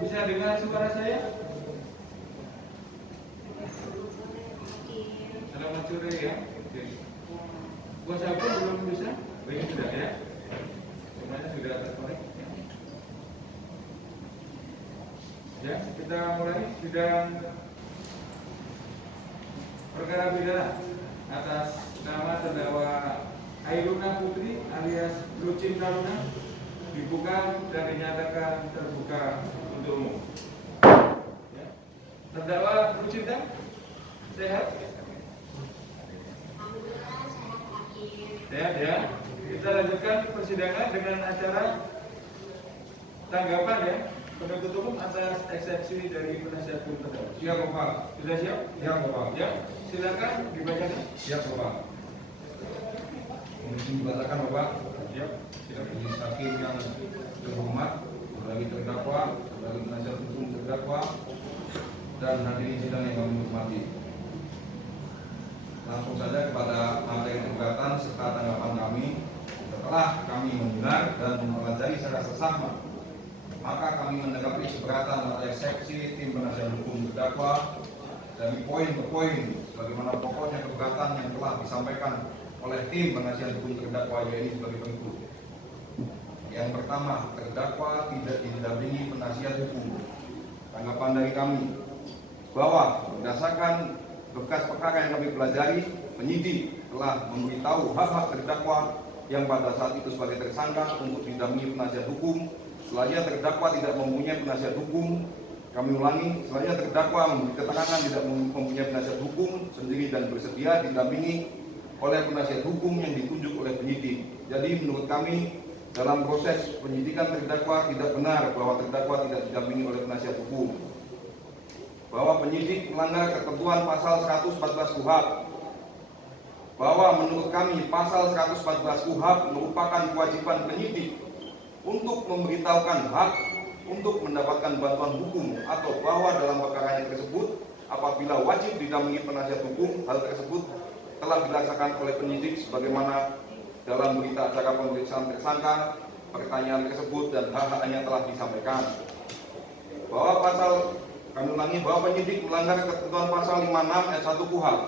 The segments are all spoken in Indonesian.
Bisa dengar suara saya? Selamat sore ya. Kuasa pun belum bisa? Baik sudah ya. Semuanya sudah terkonek. Ya, kita mulai sidang perkara pidana atas nama terdakwa Airuna Putri alias Lucinta Luna dibuka dan dinyatakan terbuka untuk umum. Ya. Terdakwa Lucinta sehat? Sehat ya. Kita lanjutkan persidangan dengan acara tanggapan ya. Penuntut umum atas eksepsi dari penasihat hukum terdakwa. Siap Bapak. Sudah siap? Siap Bapak. Ya, silakan dibacakan. Siap Bapak. Mohon dibacakan Bapak. Siap. Majelis hakim yang terhormat, bagi terdakwa, bagi penasihat hukum terdakwa, dan hadirin sidang yang kami hormati. Langsung saja kepada materi keberatan serta tanggapan kami. Setelah kami mendengar dan mempelajari secara seksama, maka kami menanggapi keberatan atau eksepsi tim penasihat hukum terdakwa dari poin ke poin sebagaimana pokoknya keberatan yang telah disampaikan oleh tim penasihat hukum terdakwa yaitu sebagai berikut. Yang pertama, terdakwa tidak didampingi penasihat hukum. Tanggapan dari kami bahwa berdasarkan berkas perkara yang kami pelajari, penyidik telah memberitahu hak-hak terdakwa yang pada saat itu sebagai tersangka untuk didampingi penasihat hukum. Selanjutnya terdakwa tidak mempunyai penasihat hukum. Kami ulangi, selanjutnya terdakwa memberi keterangan tidak mempunyai penasihat hukum sendiri dan bersedia didampingi oleh penasihat hukum yang ditunjuk oleh penyidik. Jadi menurut kami dalam proses penyidikan terdakwa tidak benar bahwa terdakwa tidak didampingi oleh penasihat hukum. Bahwa penyidik melanggar ketentuan pasal 114 KUHP. Bahwa menurut kami pasal 114 KUHP merupakan kewajiban penyidik untuk memberitahukan hak untuk mendapatkan bantuan hukum atau bahwa dalam perkara yang tersebut apabila wajib didampingi penasihat hukum, hal tersebut telah dilaksanakan oleh penyidik sebagaimana dalam berita acara pemeriksaan tersangka, pertanyaan tersebut dan hak-haknya telah disampaikan. Bahwa kami ulangi bahwa penyidik melanggar ketentuan pasal 56 ayat 1 KUHP.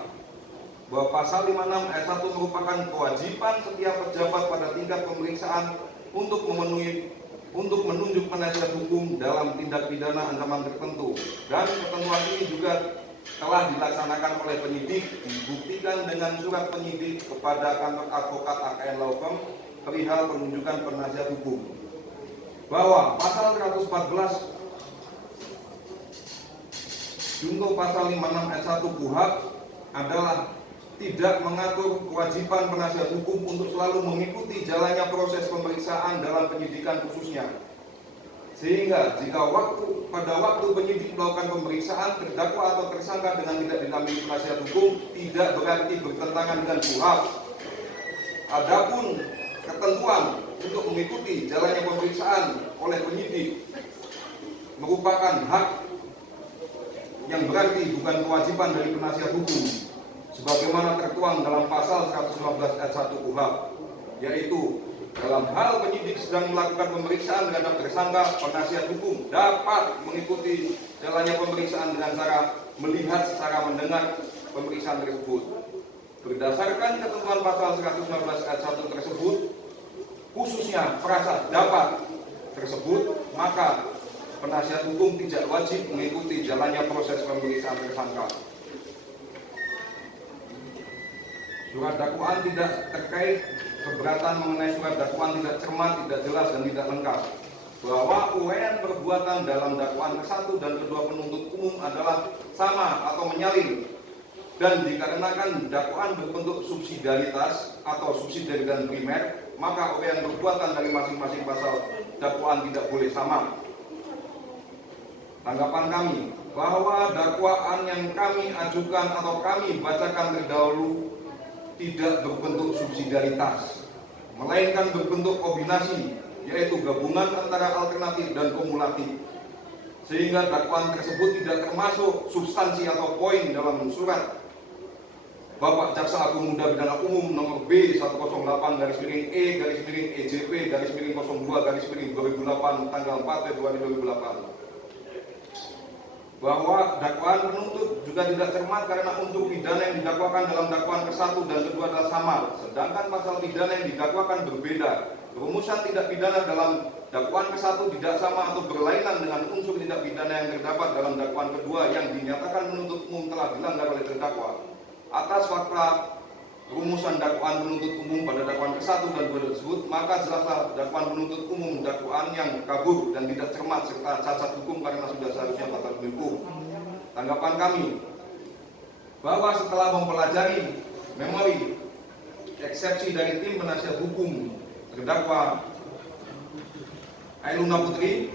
Bahwa pasal 56 ayat 1 merupakan kewajiban setiap pejabat pada tingkat pemeriksaan untuk menunjuk penasihat hukum dalam tindak pidana ancaman tertentu, dan ketentuan ini juga telah dilaksanakan oleh penyidik dibuktikan dengan surat penyidik kepada kantor advokat AKN Law Firm perihal penunjukan penasihat hukum. Bahwa pasal 114 junto pasal 56 ayat 1 KUHP adalah tidak mengatur kewajiban penasihat hukum untuk selalu mengikuti jalannya proses pemeriksaan dalam penyidikan khususnya. Sehingga jika pada waktu penyidik melakukan pemeriksaan terdakwa atau tersangka dengan tidak didampingi penasihat hukum tidak berarti bertentangan dengan KUHP. Adapun ketentuan untuk mengikuti jalannya pemeriksaan oleh penyidik merupakan hak yang berarti bukan kewajiban dari penasihat hukum sebagaimana tertuang dalam pasal 115 ayat 1 KUHP, yaitu dalam hal penyidik sedang melakukan pemeriksaan terhadap tersangka, penasihat hukum dapat mengikuti jalannya pemeriksaan dengan cara melihat secara mendengar pemeriksaan tersebut. Berdasarkan ketentuan pasal 119 ayat 1 tersebut, khususnya frasa dapat tersebut, maka penasihat hukum tidak wajib mengikuti jalannya proses pemeriksaan tersangka. Surat dakwaan tidak terkait keberatan mengenai surat dakwaan tidak cermat, tidak jelas dan tidak lengkap. Bahwa uraian perbuatan dalam dakwaan ke-1 dan ke-2 penuntut umum adalah sama atau menyalin, dan dikarenakan dakwaan berbentuk subsidiaritas atau subsidiari dan primer, maka uraian perbuatan dari masing-masing pasal dakwaan tidak boleh sama. Tanggapan kami bahwa dakwaan yang kami ajukan atau kami bacakan terdahulu tidak berbentuk subsidiaritas, melainkan berbentuk kombinasi, yaitu gabungan antara alternatif dan kumulatif, sehingga dakwaan tersebut tidak termasuk substansi atau poin dalam surat Bapak Jaksa Agung Muda Pidana Umum nomor B108-E-EJP-02-2008 tanggal 4 Februari 2008. bahwa dakwaan penuntut juga tidak cermat karena untuk pidana yang didakwakan dalam dakwaan ke-1 dan ke-2 adalah sama, sedangkan pasal pidana yang didakwakan berbeda. Rumusan tindak pidana dalam dakwaan ke-1 tidak sama atau berlainan dengan unsur tindak pidana yang terdapat dalam dakwaan ke-2 yang dinyatakan penuntut umum telah dilanggar oleh terdakwa. Atas fakta rumusan dakwaan penuntut umum pada dakwaan ke-1 dan 2 tersebut, maka jelaslah dakwaan penuntut umum dakwaan yang kabur dan tidak cermat serta cacat hukum karena sudah seharusnya batal demi hukum. Tanggapan kami bahwa setelah mempelajari memori eksepsi dari tim penasihat hukum terdakwa Ailuna Putri,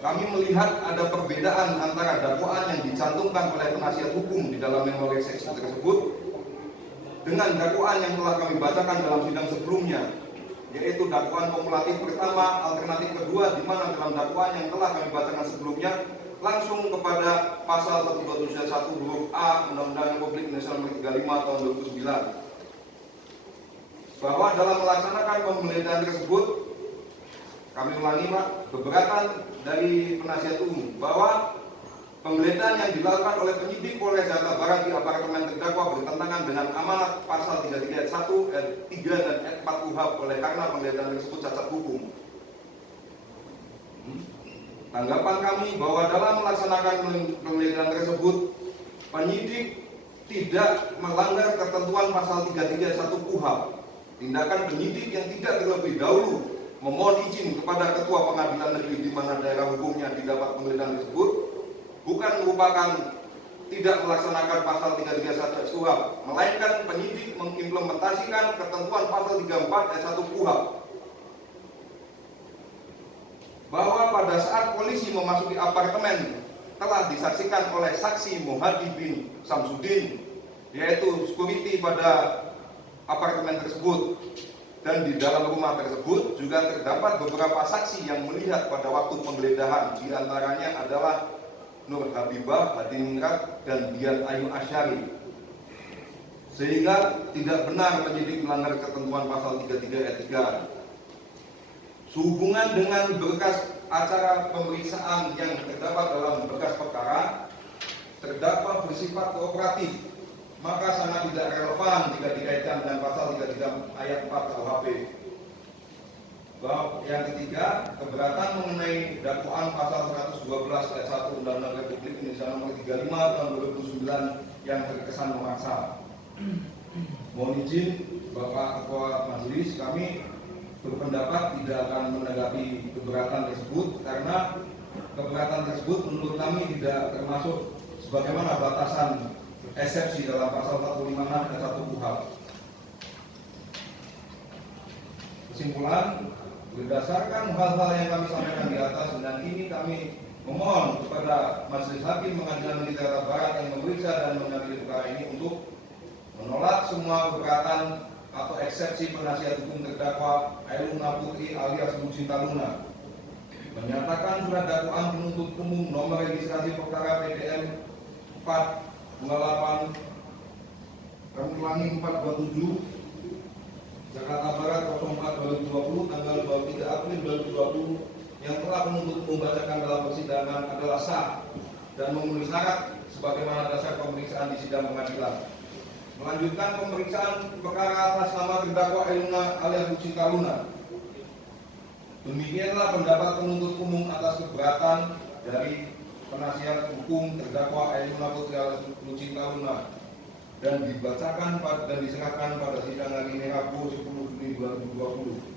kami melihat ada perbedaan antara dakwaan yang dicantumkan oleh penasihat hukum di dalam memori eksepsi tersebut dengan dakwaan yang telah kami bacakan dalam sidang sebelumnya, yaitu dakwaan kumulatif pertama, alternatif kedua, di mana dalam dakwaan yang telah kami bacakan sebelumnya langsung kepada pasal 121 huruf A Undang-Undang Republik Indonesia Nomor 35 Tahun 2009, bahwa dalam melaksanakan penggeledahan tersebut, kami ulangi Pak, keberatan dari penasihat umum bahwa penggeledahan yang dilakukan oleh penyidik Polres Jakarta Barat di apartemen terdakwa bertentangan dengan amanat pasal 33 ayat 1, ayat 3 dan ayat 4 KUHP oleh karena penggeledahan tersebut cacat hukum. Tanggapan kami bahwa dalam melaksanakan penggeledahan tersebut, penyidik tidak melanggar ketentuan pasal 33 ayat 1 KUHP. Tindakan penyidik yang tidak terlebih dahulu memohon izin kepada Ketua Pengadilan Negeri di mana daerah hukumnya didapat penggeledahan tersebut bukan merupakan tidak melaksanakan pasal 331 ayat KUHP, melainkan penyidik mengimplementasikan ketentuan pasal 34 ayat 1 KUHP, bahwa pada saat polisi memasuki apartemen telah disaksikan oleh saksi Muhadi bin Samsudin, yaitu security pada apartemen tersebut, dan di dalam rumah tersebut juga terdapat beberapa saksi yang melihat pada waktu penggeledahan, di antaranya adalah Nur Habibah Hadiningrat dan Dian Ayu Asyari, sehingga tidak benar penyidik melanggar ketentuan pasal 33 ayat 3. Sehubungan dengan berkas acara pemeriksaan yang terdapat dalam berkas perkara, terdakwa bersifat kooperatif, maka sangat tidak relevan jika dikaitkan dengan pasal 33 ayat 4 KUHP. Yang ketiga, keberatan mengenai dakwaan pasal 112 ayat 1 Undang-Undang Republik Indonesia Nomor 35 Tahun 2009 yang terkesan memaksa. Mohon izin Bapak Ketua Majelis, kami berpendapat tidak akan menanggapi keberatan tersebut karena keberatan tersebut menurut kami tidak termasuk sebagaimana batasan eksepsi dalam pasal 456 dan 1 KUHP. Kesimpulan, berdasarkan hal-hal yang kami sampaikan di atas, dan ini kami memohon kepada Majelis Hakim Pengadilan Negeri Jakarta Barat yang memeriksa dan mengadili perkara ini untuk menolak semua keberatan atau eksepsi penasihat hukum terdakwa Ailuna Putri alias Bu Cinta Luna, menyatakan surat dakwaan penuntut umum nomor registrasi perkara PDM 428 kami ulangi 427 Jakarta Barat 04 2020 tanggal 23 April 2020 yang telah penuntut umum bacakan dalam persidangan adalah sah dan memenuhi syarat sebagaimana dasar pemeriksaan di sidang pengadilan. Melanjutkan pemeriksaan perkara atas nama terdakwa Ailuna alias Bu Cinta Luna. Demikianlah pendapat penuntut umum atas keberatan dari penasihat hukum terdakwa Ailuna Putri alias Bu Cinta Luna dan dibacakan dan diserahkan pada sidang hari ini Rabu 10 Juni 2020.